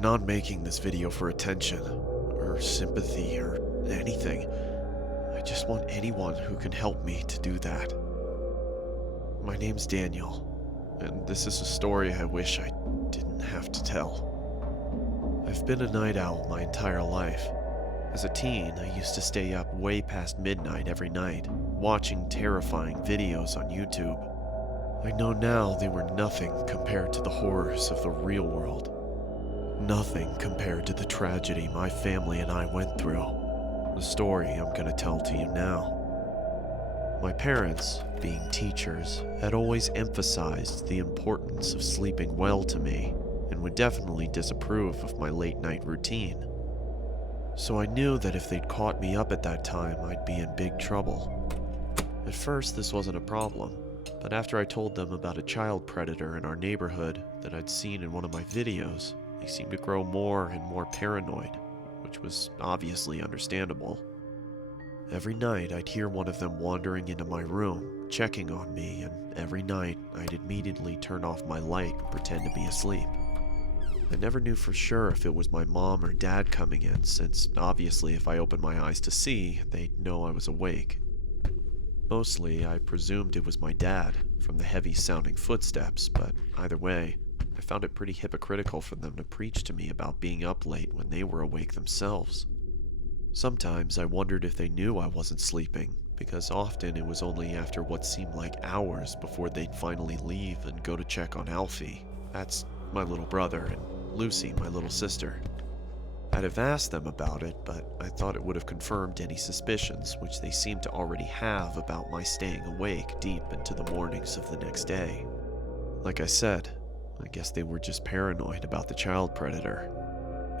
I'm not making this video for attention, or sympathy, or anything. I just want anyone who can help me to do that. My name's Daniel, and this is a story I wish I didn't have to tell. I've been a night owl my entire life. As a teen, I used to stay up way past midnight every night, watching terrifying videos on YouTube. I know now they were nothing compared to the horrors of the real world. Nothing compared to the tragedy my family and I went through. The story I'm going to tell to you now. My parents, being teachers, had always emphasized the importance of sleeping well to me and would definitely disapprove of my late night routine. So I knew that if they'd caught me up at that time, I'd be in big trouble. At first, this wasn't a problem, but after I told them about a child predator in our neighborhood that I'd seen in one of my videos, they seemed to grow more and more paranoid, which was obviously understandable. Every night, I'd hear one of them wandering into my room, checking on me, and every night, I'd immediately turn off my light and pretend to be asleep. I never knew for sure if it was my mom or dad coming in, since obviously if I opened my eyes to see, they'd know I was awake. Mostly, I presumed it was my dad, from the heavy-sounding footsteps, but either way, I found it pretty hypocritical for them to preach to me about being up late when they were awake themselves. Sometimes I wondered if they knew I wasn't sleeping, because often it was only after what seemed like hours before they'd finally leave and go to check on Alfie. That's my little brother, and Lucy, my little sister. I'd have asked them about it, but I thought it would have confirmed any suspicions which they seemed to already have about my staying awake deep into the mornings of the next day. Like I said, I guess they were just paranoid about the child predator.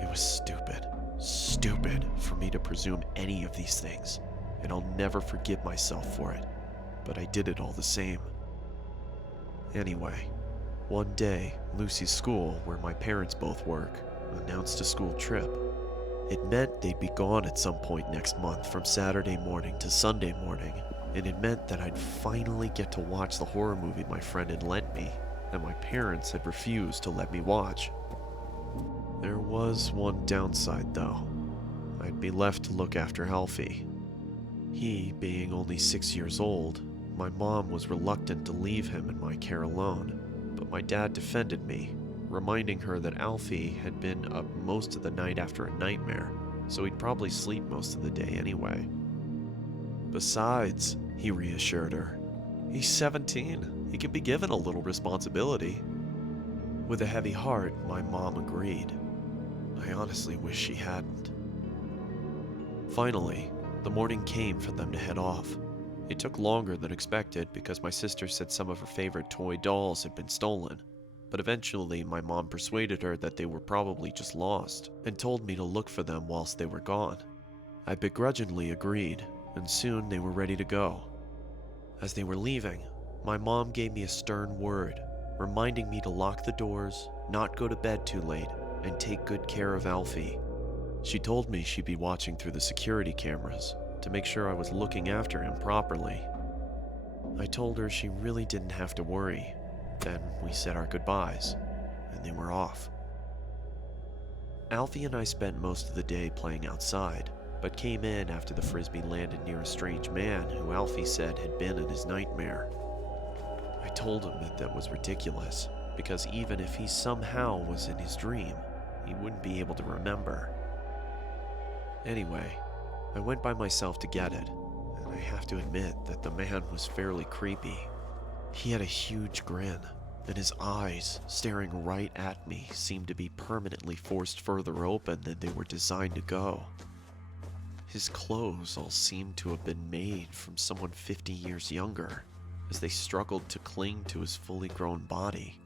It was stupid for me to presume any of these things, and I'll never forgive myself for it, but I did it all the same. Anyway, one day, Lucy's school, where my parents both work, announced a school trip. It meant they'd be gone at some point next month from Saturday morning to Sunday morning, and it meant that I'd finally get to watch the horror movie my friend had lent me, that my parents had refused to let me watch. There was one downside, though. I'd be left to look after Alfie. He, being only 6 years old, my mom was reluctant to leave him in my care alone, but my dad defended me, reminding her that Alfie had been up most of the night after a nightmare, so he'd probably sleep most of the day anyway. Besides, he reassured her, he's 17. He can be given a little responsibility. With a heavy heart, my mom agreed. I honestly wish she hadn't. Finally, the morning came for them to head off. It took longer than expected because my sister said some of her favorite toy dolls had been stolen, but eventually my mom persuaded her that they were probably just lost and told me to look for them whilst they were gone. I begrudgingly agreed, and soon they were ready to go. As they were leaving, my mom gave me a stern word, reminding me to lock the doors, not go to bed too late, and take good care of Alfie. She told me she'd be watching through the security cameras to make sure I was looking after him properly. I told her she really didn't have to worry. Then we said our goodbyes, and they were off. Alfie and I spent most of the day playing outside, but came in after the frisbee landed near a strange man who Alfie said had been in his nightmare. I told him that was ridiculous, because even if he somehow was in his dream, he wouldn't be able to remember. Anyway, I went by myself to get it, and I have to admit that the man was fairly creepy. He had a huge grin, and his eyes, staring right at me, seemed to be permanently forced further open than they were designed to go. His clothes all seemed to have been made from someone 50 years younger, as they struggled to cling to his fully grown body.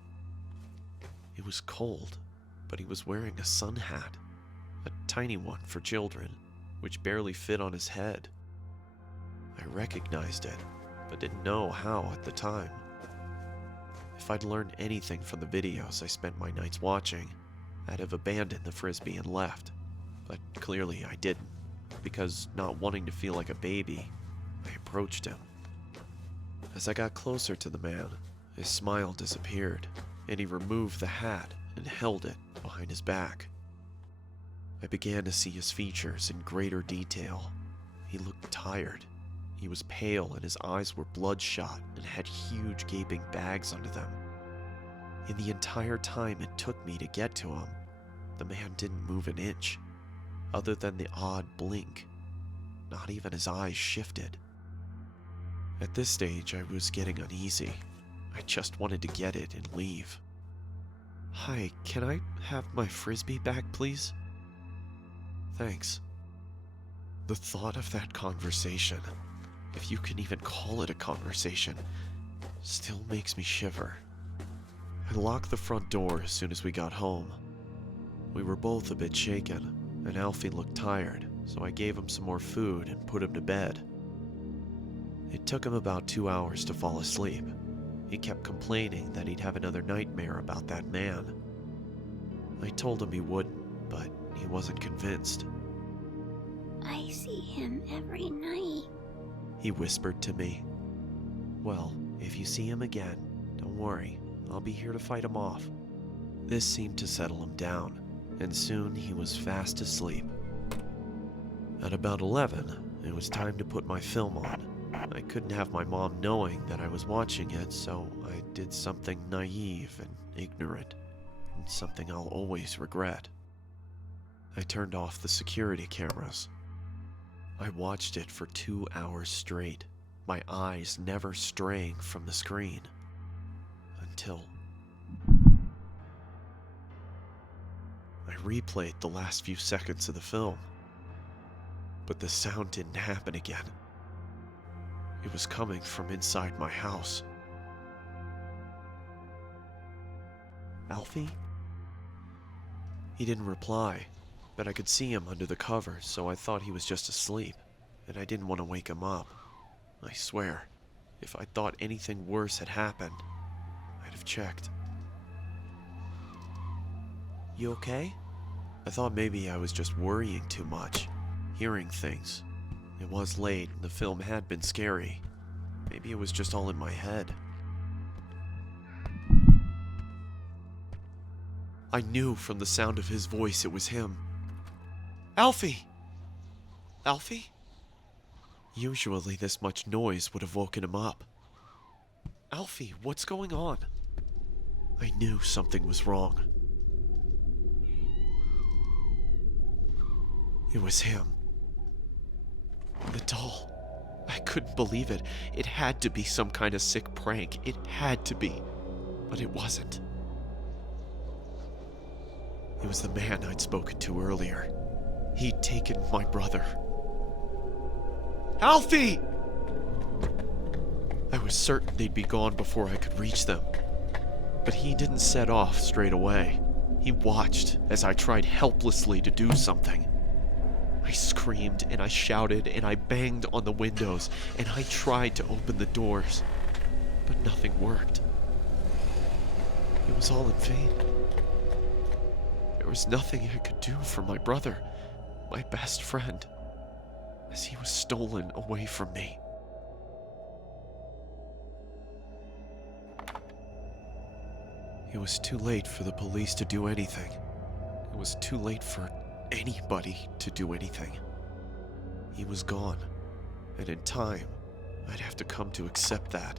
It was cold, but he was wearing a sun hat, a tiny one for children, which barely fit on his head. I recognized it, but didn't know how at the time. If I'd learned anything from the videos I spent my nights watching, I'd have abandoned the frisbee and left, but clearly I didn't, because not wanting to feel like a baby, I approached him. As I got closer to the man, his smile disappeared, and he removed the hat and held it behind his back. I began to see his features in greater detail. He looked tired. He was pale and his eyes were bloodshot and had huge gaping bags under them. In the entire time it took me to get to him, the man didn't move an inch, other than the odd blink. Not even his eyes shifted. At this stage, I was getting uneasy. I just wanted to get it and leave. "Hi, can I have my frisbee back, please?" "Thanks." The thought of that conversation, if you can even call it a conversation, still makes me shiver. I locked the front door as soon as we got home. We were both a bit shaken, and Alfie looked tired, so I gave him some more food and put him to bed. It took him about 2 hours to fall asleep. He kept complaining that he'd have another nightmare about that man. I told him he wouldn't, but he wasn't convinced. "I see him every night," he whispered to me. "Well, if you see him again, don't worry, I'll be here to fight him off." This seemed to settle him down, and soon he was fast asleep. At about 11, it was time to put my film on. I couldn't have my mom knowing that I was watching it, so I did something naive and ignorant, and something I'll always regret. I turned off the security cameras. I watched it for 2 hours straight, my eyes never straying from the screen, until I replayed the last few seconds of the film. But the sound didn't happen again. It was coming from inside my house. "Alfie?" He didn't reply, but I could see him under the covers, so I thought he was just asleep, and I didn't want to wake him up. I swear, if I thought anything worse had happened, I'd have checked. "You okay?" I thought maybe I was just worrying too much, hearing things. It was late, and the film had been scary. Maybe it was just all in my head. I knew from the sound of his voice it was him. "Alfie! Alfie?" Usually this much noise would have woken him up. "Alfie, what's going on?" I knew something was wrong. It was him. The doll. I couldn't believe it. It had to be some kind of sick prank. It had to be. But it wasn't. It was the man I'd spoken to earlier. He'd taken my brother. "Alfie!" I was certain they'd be gone before I could reach them. But he didn't set off straight away. He watched as I tried helplessly to do something. I screamed and I shouted and I banged on the windows and I tried to open the doors, but nothing worked. It was all in vain. There was nothing I could do for my brother, my best friend, as he was stolen away from me. It was too late for the police to do anything. It was too late for anybody to do anything. He was gone, and in time, I'd have to come to accept that.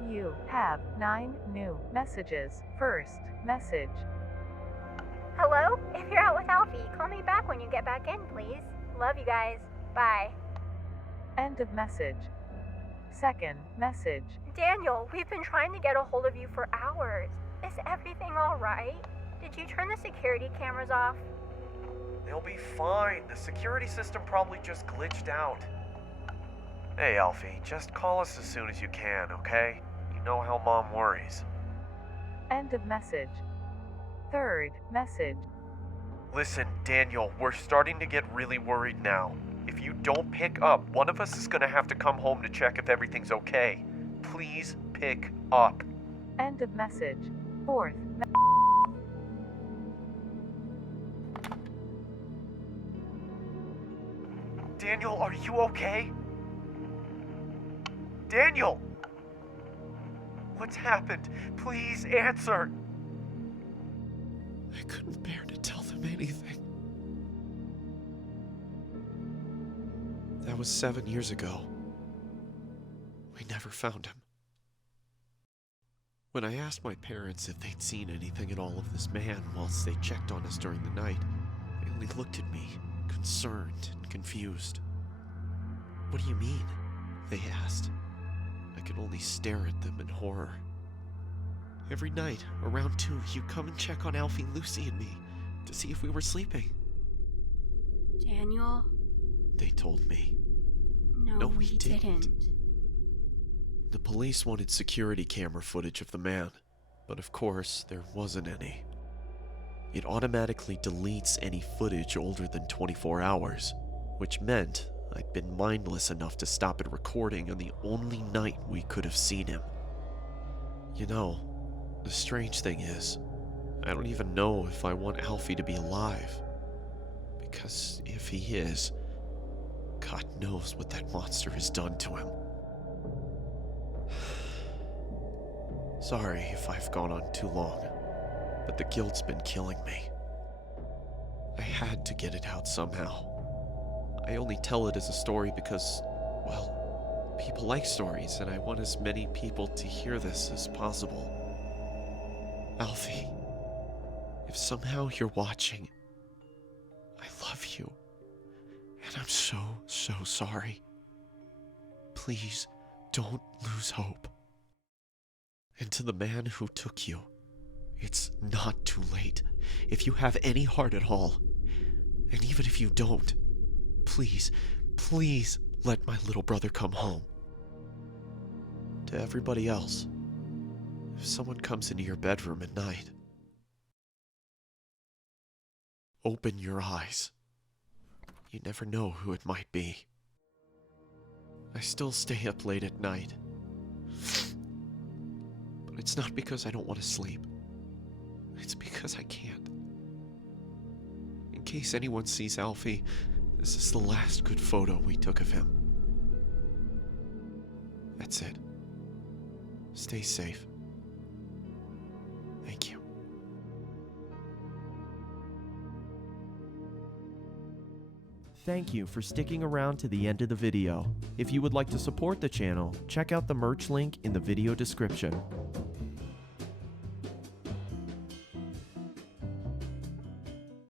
You have 9 new messages. First message. Hello? If you're out with Alfie, call me back when you get back in, please. Love you guys. Bye. End of message. Second message. Daniel, we've been trying to get a hold of you for hours. Is everything all right? Did you turn the security cameras off? They'll be fine. The security system probably just glitched out. Hey, Alfie, just call us as soon as you can, okay? You know how Mom worries. End of message. Third message. Listen, Daniel, we're starting to get really worried now. If you don't pick up, one of us is gonna have to come home to check if everything's okay. Please pick up. End of message. Fourth Daniel, are you okay? Daniel! What's happened? Please answer. I couldn't bear to tell them anything. That was 7 years ago. We never found him. When I asked my parents if they'd seen anything at all of this man whilst they checked on us during the night, they only looked at me, concerned and confused. What do you mean? They asked. I could only stare at them in horror. Every night, around 2, you'd come and check on Alfie, Lucy, and me to see if we were sleeping. Daniel? They told me. No, we didn't. The police wanted security camera footage of the man, but of course, there wasn't any. It automatically deletes any footage older than 24 hours, which meant I'd been mindless enough to stop it recording on the only night we could have seen him. You know, the strange thing is, I don't even know if I want Alfie to be alive. Because if he is, God knows what that monster has done to him. Sorry if I've gone on too long, but the guilt's been killing me. I had to get it out somehow. I only tell it as a story because, well, people like stories, and I want as many people to hear this as possible. Alfie, if somehow you're watching, I love you, and I'm so sorry. Please don't lose hope. And to the man who took you, it's not too late. If you have any heart at all, and even if you don't, please let my little brother come home. To everybody else, if someone comes into your bedroom at night, open your eyes. You never know who it might be. I still stay up late at night. But it's not because I don't want to sleep. It's because I can't. In case anyone sees Alfie, this is the last good photo we took of him. That's it. Stay safe. Thank you. Thank you for sticking around to the end of the video. If you would like to support the channel, check out the merch link in the video description.